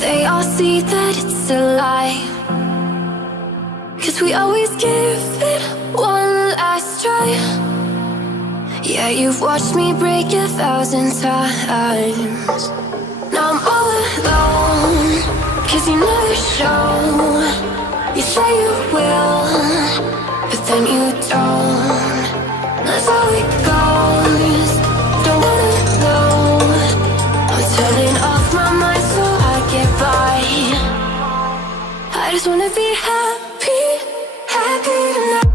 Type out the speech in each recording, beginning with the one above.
They all see that it's a lie, 'cause we always give it one last try. Yeah, you've watched me break 1,000 times. Now I'm all alone, 'cause you never show. You say you will, but then you don't. That's how it goes. Don't wanna know. I'm turning off my mind so I get by. I just wanna be happy, happy tonight.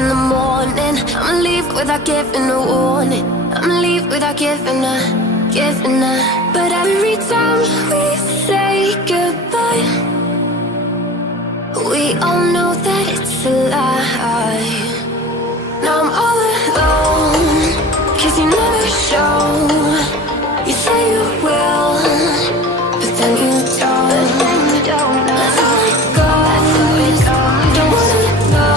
In the morning, I'ma leave without giving a warning. I'ma leave without giving a. But every time we say goodbye, we all know that it's a lie. Now I'm all alone, 'cause you never show. You say you will, but then you don't. That's how it goes. Don't wanna know.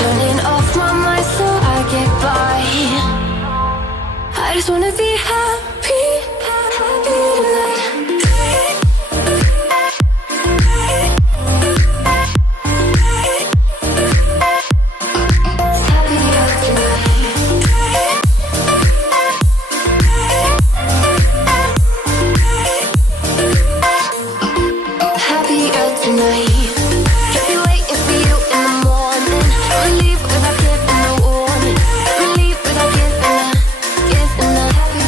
Turning off my mind so I get by. I just wanna be happy, happy tonight. Happier tonight. Can't be waiting for you in the morning. I'ma leave without giving a warning. I'ma leave without giving a.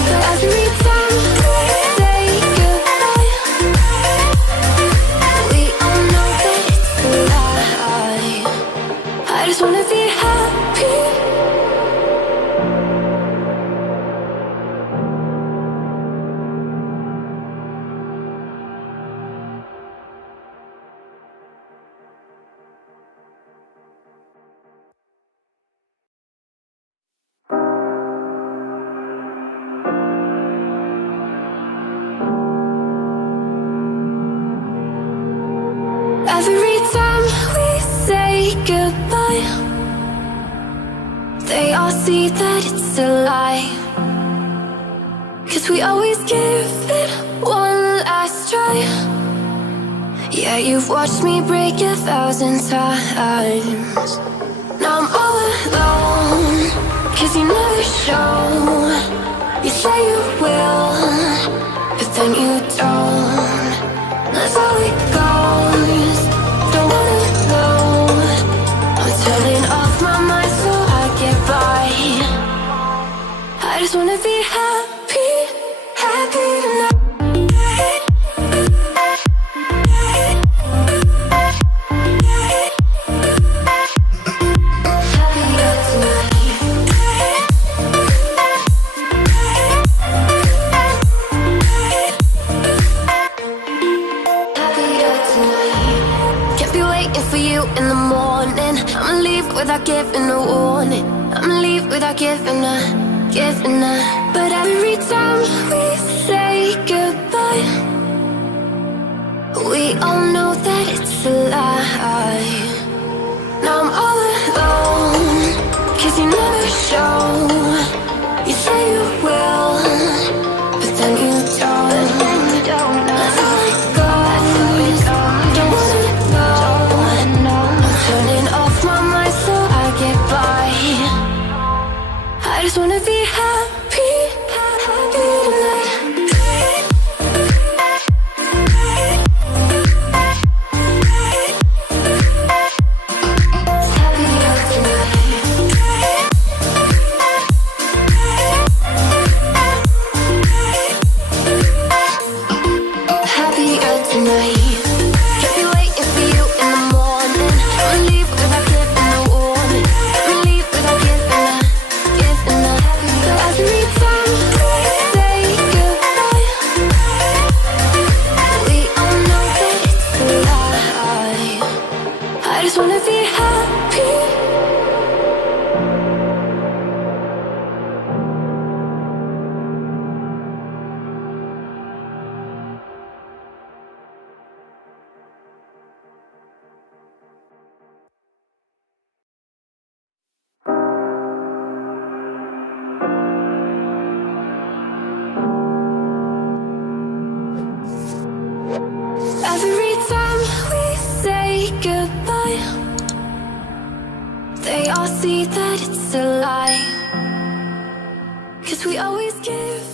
But every time we say goodbye, we all know that it's a lie. I just wanna be happy. Every time we say goodbye, they all see that it's a lie, 'cause we always give it one last try. Yeah, you've watched me break 1,000 times. Now I'm all alone, 'cause you never show. You say you will, but then you don't. That's how it goes. Don't wanna know. I'm turning off my mind so I get by. I just wanna be happy, happy tonight. Happier tonight. Happier tonight. Can't be waiting for you in the morning. I'ma leave without giving a warning. I'ma leave without giving a. But every time we say goodbye, we all know that it's a lie. Now I'm all alone, 'cause you never show. You say you will, but then you don't. That's how it goes. Don't wanna know. I'm turning off my mind so I get by. I just wanna be happy, happy tonight. Happier tonight. Happier tonight. Can't be waiting for you in the morning. I'ma leave without giving a warning. I'ma leave without giving a. So every goodbye. They all see that it's a lie, 'cause we always give